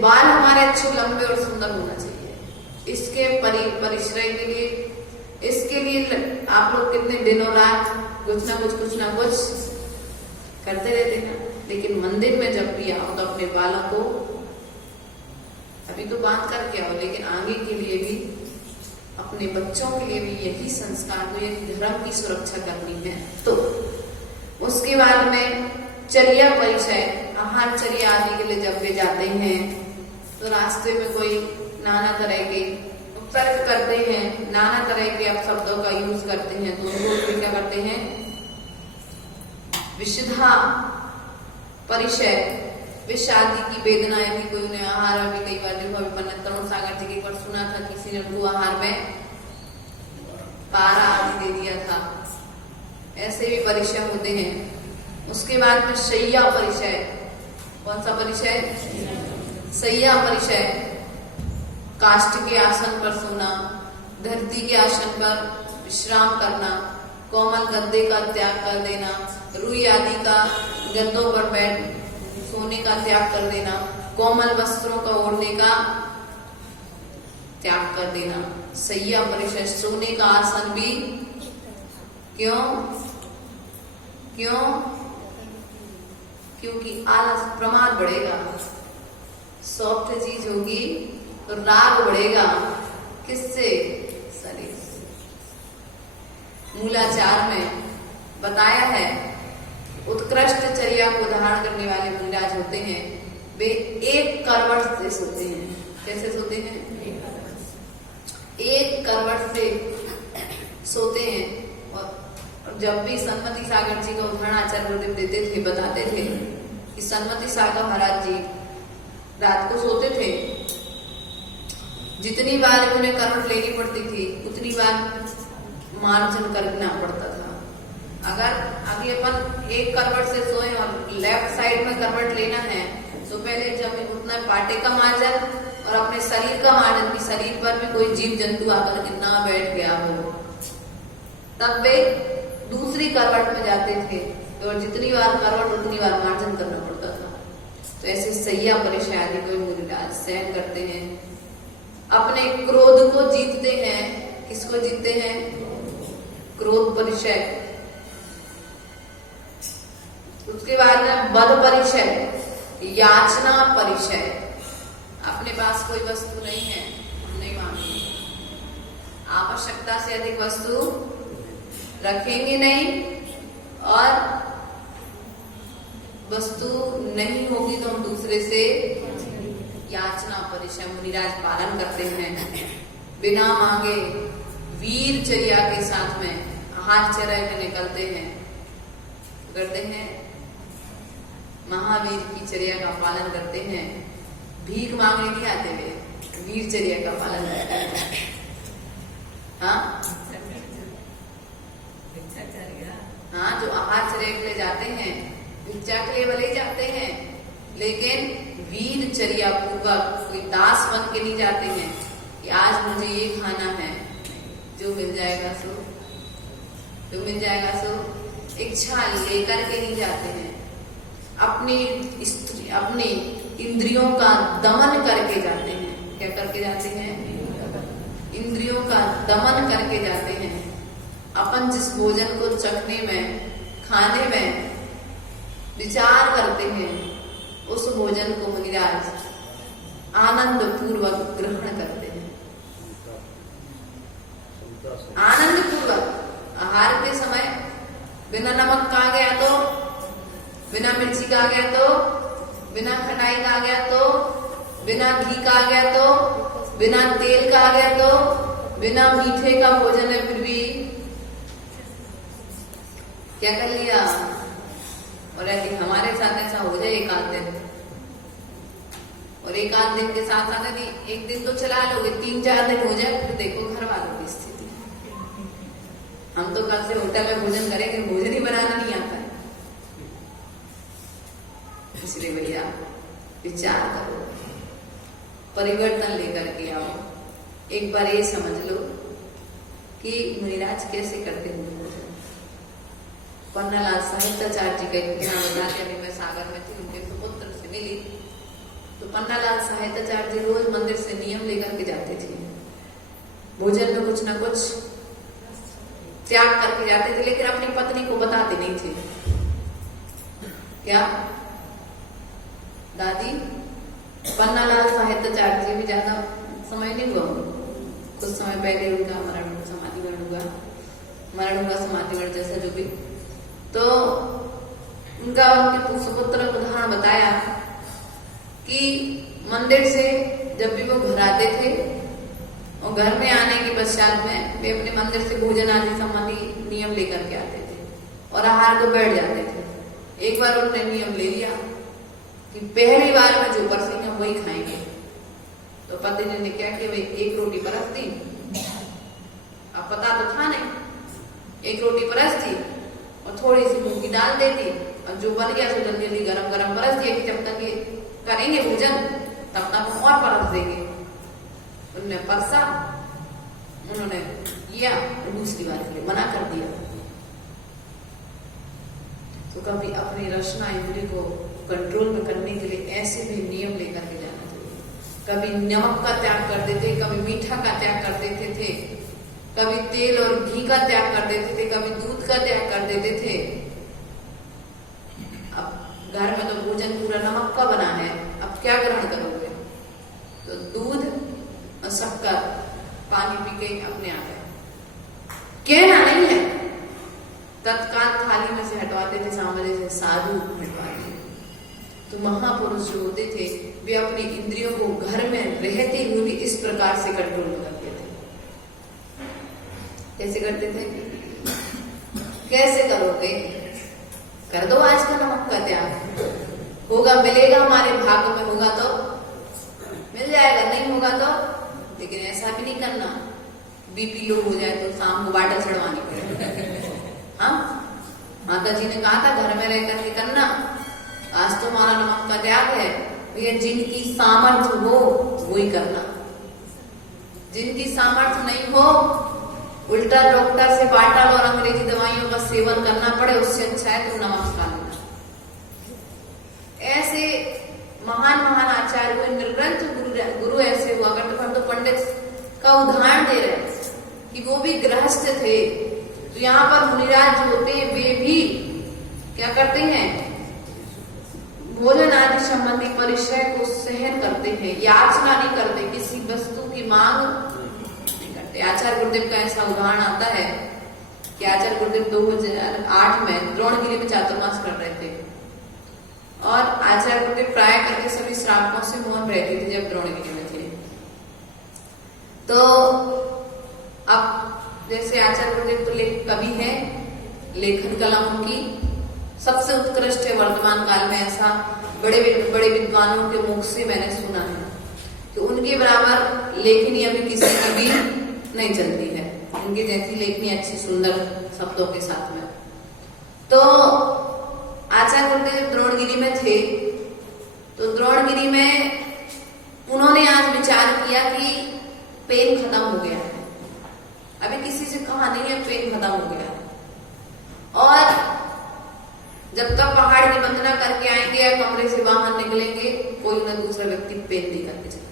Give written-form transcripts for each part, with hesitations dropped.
बाल हमारे अच्छे लंबे और सुंदर होना चाहिए। इसके परिश्रय के लिए, इसके लिए आप लोग कितने दिनों रात कुछ ना कुछ करते रहते हैं। लेकिन मंदिर में जब भी आओ तो अपने बालों को अभी तो बांध करके आओ, लेकिन आगे के लिए भी, अपने बच्चों के लिए भी यही संस्कार को, यही धर्म की सुरक्षा करनी है। तो उसके बाद में चर्या परिचय, आहार चर्या आदि के लिए जब वे जाते हैं तो रास्ते में कोई नाना तरह के तर्क करते हैं, नाना तरह के अपशब्दों का यूज करते हैं, तो उनको क्या करते हैं, विशुद्धा परिचय, विषादी की वेदना यदि कोई उन्हें आहार, अभी कई बार देखो, अभी पंडित तरुण सागर जी की एक बार सुना था किसी ने उनको आहार में पारा आदि दे दिया था, ऐसे भी परिचय होते हैं। उसके बाद में शैया परिचय, कौन सा परिचय, शैया परिचय, काष्ठ के आसन पर सोना, धरती के आसन पर विश्राम करना, कोमल गद्दे का त्याग कर देना, रुई आदि का गद्दों पर बैठ सोने का त्याग कर देना, कोमल वस्त्रों का ओढ़ने का त्याग कर देना। शैया परिचय, सोने का आसन भी, क्यों, क्योंकि आलस, प्रमाद बढ़ेगा, सॉफ्ट चीज होगी तो राग बढ़ेगा, किससे, शरीर से। मूलाचार में बताया है, उत्कृष्ट चर्या को धारण करने वाले मुनिराज होते हैं, वे एक करवट से सोते हैं। कैसे सोते हैं, एक करवट से सोते हैं। और जब भी सन्मति सागर जी का उदाहरण आचार्य गुरुदेव देते थे, बताते थे कि सन्मति सागर महाराज जी रात को सोते थे, जितनी बार उन्हें करवट लेनी पड़ती थी उतनी बार मार्जन करना पड़ता था। अगर अभी अपन एक करवट से सोए और लेफ्ट साइड में करवट लेना है तो पहले जब उतना पाटे का मार्जन और अपने शरीर का मार्जन, की शरीर पर भी कोई जीव जंतु आकर के ना बैठ गया हो, तब वे दूसरी करवट में जाते थे और जितनी बार करवट उतनी बार मार्जन करना पड़ता था। तो ऐसे शैया परिचय आदि को मुनिराज सहन करते हैं, अपने क्रोध को जीतते हैं। किसको जीतते हैं, क्रोध परिचय। उसके बाद में बल परिचय, याचना परिचय, अपने पास कोई वस्तु नहीं है, नहीं मांगेंगे, आवश्यकता से अधिक वस्तु रखेंगे नहीं, और वस्तु नहीं होगी तो हम दूसरे से याचना परिचय मुनिराज पालन करते हैं। बिना मांगे वीर चर्या के साथ में आहार चर्या में निकलते हैं, करते हैं, महावीर की चर्या का पालन करते हैं। भीख मांगने नहीं आते हुए, वीर चर्या का पालन करते हैं। हाँ, हाँ, जो आहार चर्या के लिए जाते हैं, भिक्षा के लिए भले जाते हैं, लेकिन वीर चर्या पूर्वक कोई दास बन के नहीं जाते हैं कि आज मुझे ये खाना है, जो मिल जाएगा सो, जो मिल जाएगा सो, इच्छा लेकर के नहीं जाते हैं। अपनी इंद्रियों का दमन करके जाते हैं। क्या करके जाते हैं, इंद्रियों का दमन करके जाते हैं। अपन जिस भोजन को चखने में, खाने में विचार करते हैं, उस भोजन को मुनिराज आनंद पूर्वक ग्रहण करते हैं। आनंद पूर्वक आहार के समय बिना नमक का गया तो, बिना मिर्ची का गया तो, बिना खटाई का गया तो, बिना घी का गया तो, बिना तेल का गया तो, बिना मीठे का भोजन है, फिर भी क्या कर लिया। और यदि हमारे साथ ऐसा हो जाए एक आध दिन, और एक आध दिन के साथ साथ यदि एक दिन तो चला लोगे, 3-4 दिन हो जाए, फिर देखो घर वालों की स्थिति। हम तो कल से होटल में भोजन करेंगे, भोजन ही बनाना नहीं आता है। इसलिए भैया विचार करो, परिवर्तन लेकर के आओ। एक बार ये समझ लो कि मुनिराज कैसे करते होंगे भोजन। पन्नालाल साहित्याचार्य जी का एक किस्सा बताते, अभी मैं सागर में थी, उनके सुपुत्र से मिली तो पन्नालाल साहित्याचार्य जी रोज मंदिर से नियम लेकर के जाते थे, भोजन में कुछ ना कुछ त्याग करके जाते थे, लेकिन अपनी पत्नी को बताते नहीं थे। क्या दादी? पन्नालाल साहित्याचार्य जी भी ज्यादा समय नहीं हुआ, कुछ समय पहले उनका समाधिकरण हुआ, समाधिकरण जैसा जो भी। तो उनका उनके सुपुत्र उदाहरण बताया कि मंदिर से जब भी वो घर आते थे और घर में आने के पश्चात में वे अपने मंदिर से भोजन आदि संबंधी नियम लेकर के आते थे और आहार को बैठ जाते थे। एक बार उन्होंने नियम ले लिया कि पहली बार में जो परसेंगे वही खाएंगे। तो पति ने क्या किया, भाई एक रोटी परस दी, अब पता तो था नहीं, एक रोटी परस दी और थोड़ी सी मूंग की दाल दे दी और जो बन गया सो जल्दी जल्दी गरम गरम परस दिया कि जब तक ये करेंगे भोजन तब तक हम और परस देंगे। उन्होंने परसा, उन्होंने किया और दूसरी बार के लिए मना कर दिया। तो कभी अपनी रचना इंद्रिय को कंट्रोल में करने के लिए ऐसे भी नियम लेकर के जाना चाहिए। कभी नमक का त्याग कर देते, कभी मीठा का त्याग कर देते थे, कभी तेल और घी का त्याग कर देते थे, कभी दूध का त्याग कर देते थे। अब घर में तो भोजन पूरा नमक का बना है, अब क्या ग्रहण करोगे? तो दूध और शक्कर पानी पी के अपने आ गए, कहना नहीं है, तत्काल थाली में से हटवाते थे, सामने से साधु हटवाते। तो महापुरुष जो होते थे वे अपनी इंद्रियों को घर में रहते हुए भी इस प्रकार से कंट्रोल में करते थे। कैसे करते थे? कैसे करोगे? कर दो आज का नमक का त्याग, होगा मिलेगा, हमारे भाग्य में होगा तो मिल जाएगा, नहीं होगा तो। लेकिन ऐसा भी नहीं करना बीपी लो हो जाए तो शाम को बाटल चढ़वानी पड़े। हाँ, माता जी ने कहा था घर में रह करके करना। आज तो हमारा नमक का त्याग है भैया, जिनकी सामर्थ्य हो वही करना, जिनकी सामर्थ्य नहीं हो उल्टा डॉक्टर से बाटल और अंग्रेजी दवाइयों का सेवन करना पड़े, उससे अच्छा है तो नमक खा लेना। ऐसे महान महान आचार्य को निर्ग्रंथ गुरु ऐसे हुआ करते, तो पंडित का उदाहरण दे रहे कि वो भी गृहस्थ थे। तो यहाँ पर मुनिराज जो होते हैं वे भी क्या करते हैं, भोजन आदि संबंधी परिचय को सहन करते हैं, याचना नहीं करते, किसी वस्तु की मांग नहीं करते। आचार्य गुरुदेव का ऐसा उदाहरण आता है कि आचार्य गुरुदेव 2008 में द्रोणगिरी में चातुर्मास कर रहे थे और आचार्य गुरुदेव प्राय करके सभी श्रावकों से मौन रहते थे जब द्रोणगिरी में थे। तो अब जैसे आचार्य गुरुदेव तो कवि है, लेखन कला उनकी सबसे उत्कृष्ट है वर्तमान काल में, ऐसा बड़े बड़े विद्वानों के मुख से मैंने सुना है कि उनके बराबर लेखनी अभी किसी की भी नहीं चलती है, उनकी जैसी लेखनी अच्छी सुंदर शब्दों के साथ में। तो आचार्य गुरुदेव द्रोणगिरी में थे, तो द्रोणगिरी में उन्होंने आज विचार किया कि पेन खत्म हो गया है, अभी किसी से कहा नहीं है पेन खत्म हो गया है, और जब तक पहाड़ की वंदना करके आएंगे या कमरे से बाहर निकलेंगे कोई ना दूसरा व्यक्ति पेन नहीं करके चला।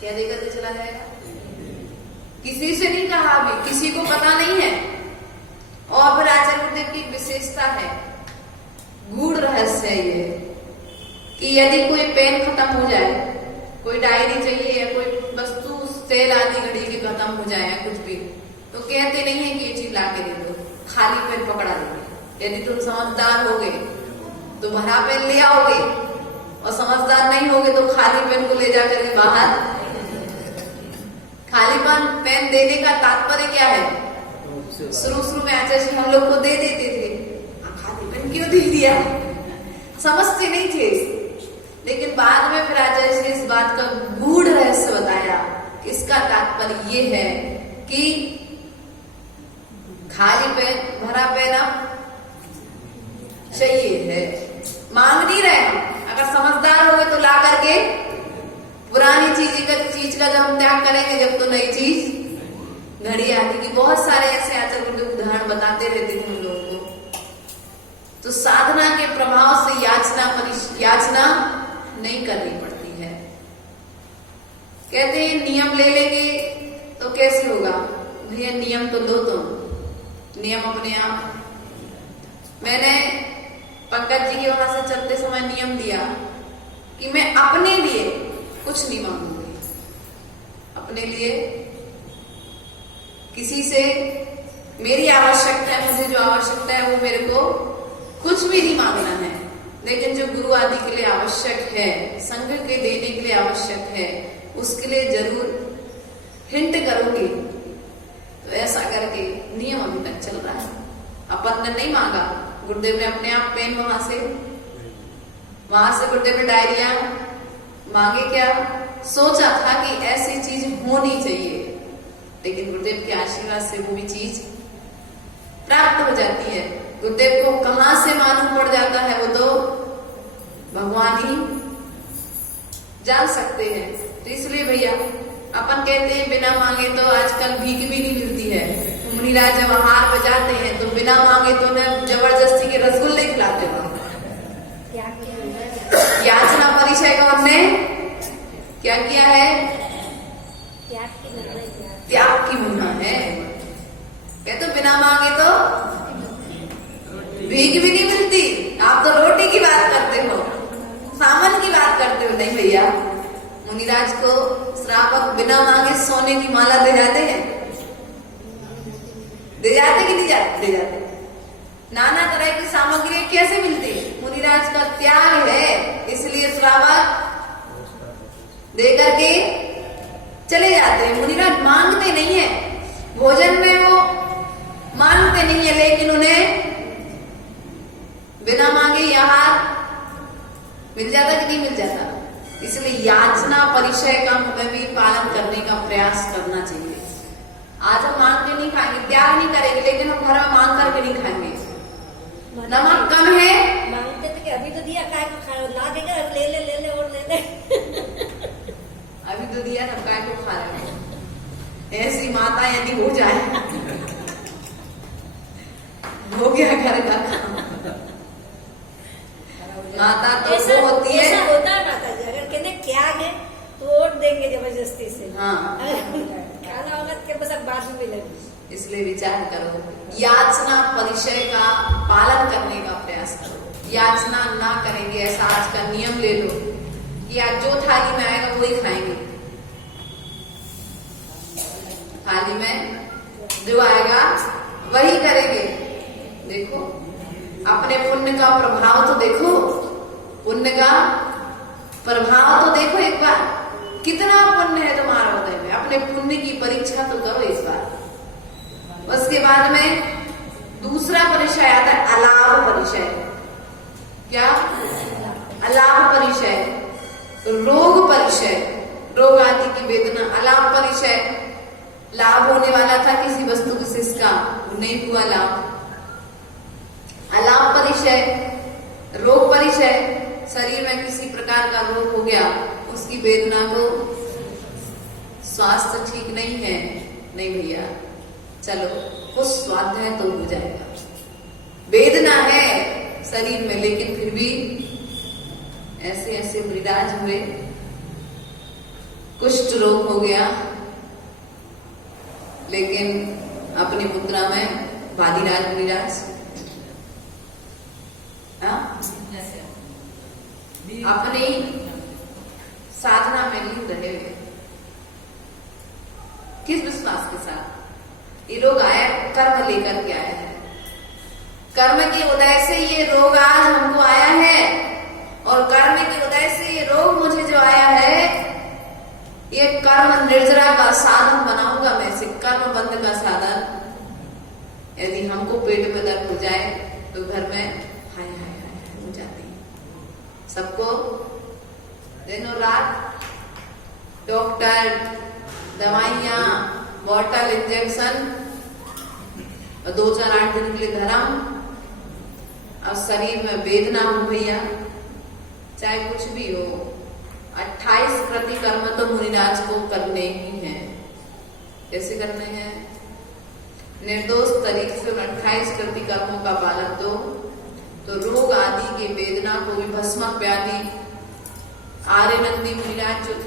क्या देकर के चला जाएगा? किसी से नहीं कहा, अभी किसी को पता नहीं है। और फिर आचार्य गुरुदेव की विशेषता है, गूढ़ रहस्य है ये, कि यदि कोई पेन खत्म हो जाए, कोई डायरी चाहिए या कोई वस्तु सेल आदि घड़ी की खत्म हो जाए कुछ भी, तो कहते नहीं है कि ये चीज ला के दे दो, खाली पेन पकड़ा देंगे। यदि तुम समझदार होगे तो भरा पेन ले आओगे, और समझदार नहीं होगे तो खाली पेन को ले जाकर के बाहर। खाली पेन देने का तात्पर्य क्या है? शुरू में आचार्य जी हम लोग को दे देते थे, खाली पेन क्यों दे दिया, समझते नहीं थे। लेकिन बाद में फिर आचार्य जी इस बात का गूढ़ रहस्य बताया। इसका तात्पर्य ये है कि खाली पेन भरा पेन अब चाहिए है, मांग नहीं रहे हम। अगर समझदार हो गए तो ला करके पुरानी चीज का जब हम त्याग करेंगे, जब तो नई चीज घड़ी आती की। बहुत सारे ऐसे आचार्य गुरुदेव उदाहरण बताते रहते थे हम लोगों को। तो साधना के प्रभाव से याचना नहीं करनी पड़ती है। कहते हैं नियम ले लेंगे तो कैसे होगा? भैया नियम तो लो तुम, नियम अपने आप। मैंने पंकज जी के वहां से चलते समय नियम दिया कि मैं अपने लिए कुछ नहीं मांगूंगी, अपने लिए किसी से मेरी आवश्यकता है, मुझे जो आवश्यकता है वो मेरे को कुछ भी नहीं मांगना है, लेकिन जो गुरु आदि के लिए आवश्यक है, संघ के देने के लिए आवश्यक है, उसके लिए जरूर हिंट करूंगी। तो ऐसा करके नियम अभी तक चल रहा है। अपन ने नहीं मांगा, गुरुदेव ने अपने आप पेन वहां से गुरुदेव ने डायरिया मांगे। क्या सोचा था कि ऐसी चीज होनी चाहिए, लेकिन गुरुदेव के आशीर्वाद से वो भी चीज प्राप्त हो जाती है। गुरुदेव को कहां से मालूम पड़ जाता है वो तो भगवान ही जान सकते हैं। तो इसलिए भैया अपन कहते हैं बिना मांगे तो आजकल भीख भी नहीं मिलती है। मुनिराज जब हार बजाते हैं तो बिना मांगे तो न जबरदस्ती के रसगुल्ले खिलाते हैं। याचना परिचय का हमने क्या किया है? त्याग की महिमा है। कहते बिना मांगे तो भीख भी नहीं मिलती। आप तो रोटी की बात करते हो, सामान की बात करते हो। नहीं भैया, मुनिराज को श्रावक बिना मांगे सोने की माला दे जाते हैं। दे जाते कि नहीं जाते? दे जाते। नाना तरह की सामग्री कैसे मिलती? मुनिराज का त्याग है, इसलिए श्रावक दे करके चले जाते हैं। मुनिराज मांगते नहीं है, भोजन में वो मांगते नहीं है, लेकिन उन्हें बिना मांगे यहाँ मिल जाता कि नहीं मिल जाता। इसलिए याचना परिचय का हमें भी पालन करने का प्रयास करना चाहिए। आज हम मांग के नहीं खाएंगे, त्याग नहीं करेंगे, लेकिन हम घर में मांग करके नहीं खाएंगे। नमक कम है, मांगते थे कि अभी तो दिया, काय को खा ला देगा, ले ले और ले ले। अभी तो दिया, तब काय को खा रहे। ऐसी माता यदि हो जाए, हो गया घर का काम। माता तो वो होती है, ऐसा होता है माता जी, अगर कहते क्या है तो वोट देंगे जबरदस्ती से। हाँ, खाना होगा के बस अब बाद में मिलेगी। इसलिए विचार करो, याचना परिचय का पालन करने का प्रयास करो। याचना ना करेंगे ऐसा आज का नियम ले लो कि आज जो थाली में आएगा वही खाएंगे। थाली में जो आएगा वही करेंगे। देखो अपने पुण्य का प्रभाव तो देखो, पुण्य का प्रभाव तो देखो एक बार, कितना पुण्य है तुम्हारा हृदय में। अपने पुण्य की परीक्षा तो करो इस बार। उसके बाद में दूसरा परिचय आता है अलाभ परिचय। क्या? अलाभ परिचय, रोग परिचय, रोग आदि की वेदना। अलाभ परिचय, लाभ होने वाला था किसी वस्तु विशेष का, नहीं हुआ लाभ। अलाभ परिचय, रोग परिचय, शरीर में किसी प्रकार का रोग हो गया, उसकी वेदना को, स्वास्थ्य ठीक नहीं है, नहीं भैया चलो कुछ स्वाध्याय तो हो जाएगा। वेदना है शरीर में, लेकिन फिर भी ऐसे ऐसे मुनिराज हुए, कुष्ठ रोग हो गया, लेकिन अपनी मुद्रा में वादिराज मुनिराज अपनी साधना में लीन रहे हुए। किस विश्वास के साथ? ये रोग आया कर्म लेकर के आया है। कर्म के उदय से ये रोग आज हमको आया है, और कर्म के उदय से ये रोग मुझे जो आया है, ये कर्म निर्जरा का साधन बनाऊंगा मैं, इसे कर्म बंध का साधन। यदि हमको पेट में दर्द हो जाए तो घर में हाय हाय हाय हो जाती है सबको। दिनों रात डॉक्टर, दवाइयां, बॉटल, इंजेक्शन, 2-4-8 दिन के लिए धर्म। अब शरीर में वेदना हो भैया, चाहे कुछ भी हो। 28 प्रतिकर्म तो मुनिराज को करने ही है। कैसे करने हैं? निर्दोष तरीके से 28 प्रतिकर्मों का पालन तो की वेदना को भी भस्मक व्याधि आर्य नंदी मुनिराज जो थे